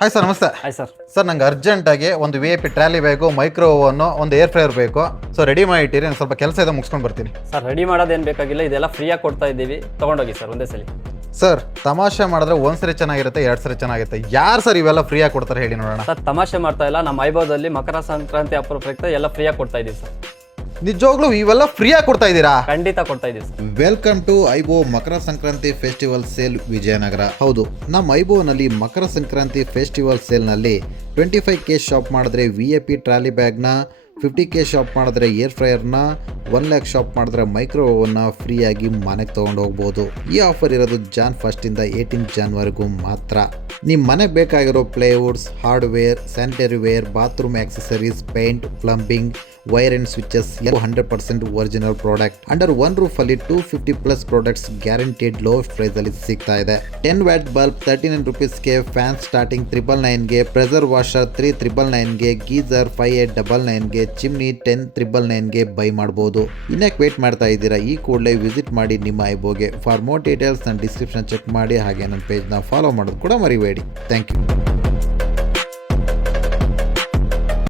Hi sir, ನಮಸ್ತೆ. Hi sir. Sir, ನಂಗೆ ಅರ್ಜೆಂಟಾಗಿ ಒಂದು VIP ಟ್ರಾಲಿ ಬೇಕು, ಮೈಕ್ರೋ ಓವನ್ನು, ಒಂದು ಏರ್ ಫ್ರೈಯರ್ ಬೇಕು. ಸೊ ರೆಡಿ ಮಾಡಿ ಇಟ್ಟಿರಿ, ನಾನು ಸ್ವಲ್ಪ ಕೆಲಸ ಇದೆ, ಮುಗಿಸ್ಕೊಂಡು ಬರ್ತೀನಿ. ಸರ್, ರೆಡಿ ಮಾಡೋದೇನು ಬೇಕಾಗಿಲ್ಲ, ಇದೆಲ್ಲ ಫ್ರೀಯಾಗಿ ಕೊಡ್ತಾ ಇದ್ದೀವಿ, ತೊಗೊಂಡೋಗಿ ಸರ್ ಒಂದೇ ಸಲ. ಸರ್, ತಮಾಷೆ ಮಾಡಿದ್ರೆ ಒಂದು ಸರಿ ಚೆನ್ನಾಗಿರುತ್ತೆ, 2 ಸರಿ ಚೆನ್ನಾಗಿರುತ್ತೆ. ಯಾರು ಸರ್ ಇವೆಲ್ಲ ಫ್ರೀಯಾಗಿ ಕೊಡ್ತಾರೆ ಹೇಳಿ ನೋಡೋಣ. ಸರ್, ತಮಾಷೆ ಮಾಡ್ತಾ ಇಲ್ಲ, ನಮ್ಮ ವೈಭವದಲ್ಲಿ ಮಕರ ಸಂಕ್ರಾಂತಿ ಅಪರ ಪ್ರಯುಕ್ತ ಎಲ್ಲ ಫ್ರೀಯಾಗಿ ಕೊಡ್ತಾ ಇದ್ದೀವಿ ಸರ್. ನಿಜವಾಗ್ಲೂ ಇವೆಲ್ಲ ಫ್ರೀಯಾಗಿ ಕೊಡ್ತಾ ಇದ್ದೀರಾ? ಖಂಡಿತ ಕೊಡ್ತಾ ಇದ್ದೀವಿ ಸರ್. ವೆಲ್ಕಮ್ ಟು ಐಬೋ ಮಕರ ಸಂಕ್ರಾಂತಿ ಫೆಸ್ಟಿವಲ್ ಸೇಲ್ ವಿಜಯನಗರ. ಹೌದು, ನಮ್ಮ ಐಬೋನಲ್ಲಿ ಮಕರ ಸಂಕ್ರಾಂತಿ ಫೆಸ್ಟಿವಲ್ ಸೇಲ್ನಲ್ಲಿ 25K ಶಾಪ್ ಮಾಡಿದ್ರೆ VIP ಟ್ರಾಲಿ ಬ್ಯಾಗ್ನ, 50K ಶಾಪ್ ಮಾಡಿದ್ರೆ ಏರ್ ಫ್ರೈಯರ್ನ, 1 lakh ಶಾಪ್ ಮಾಡಿದ್ರೆ ಮೈಕ್ರೋ ಓವನ್ನ ಫ್ರೀಯಾಗಿ ಮನೆಗೆ ತೊಗೊಂಡು ಹೋಗ್ಬೋದು. ಈ ಆಫರ್ ಇರೋದು Jan 1st 18 January ಮಾತ್ರ. ನಿಮ್ಮ ಮನೆಗೆ ಬೇಕಾಗಿರೋ plywoods, hardware, sanitary ware, bathroom accessories, paint, plumbing, wire and switches 100% original product. Under one roof ಅಲ್ಲಿ 250+ ಪ್ರಾಡಕ್ಟ್ಸ್ ಗ್ಯಾರಂಟಿಡ್ ಲೋ ಪ್ರೈಸ್ ಅಲ್ಲಿ ಸಿಗ್ತಾ ಇದೆ. 10 watt ಬಲ್ಬ್ 39 rupeesಗೆ, ಫ್ಯಾನ್ ಸ್ಟಾರ್ಟಿಂಗ್ 999ಗೆ, ಪ್ರೆಷರ್ ವಾಷರ್ 3999ಗೆ, ಗೀಸರ್ 5899ಗೆ, ಚಿಮ್ನಿ 10,999ಗೆ ಬೈ ಮಾಡಬಹುದು. ಇನ್ನಕ್ಕೆ ವೇಟ್ ಮಾಡ್ತಾ ಇದ್ದೀರಾ? ಈ ಕೂಡಲೇ ವಿಸಿಟ್ ಮಾಡಿ ನಿಮ್ಮ ಐಬೋಗೆ. ಫಾರ್ ಮೋರ್ ಡೀಟೇಲ್ಸ್ ನನ್ನ ಡಿಸ್ಕ್ರಿಪ್ಷನ್ ಚೆಕ್ ಮಾಡಿ, ಹಾಗೆ ನನ್ನ ಪೇಜ್ನ ಫಾಲೋ ಮಾಡೋದು ಕೂಡ ಮರಿಬೇಡಿ. Thank you.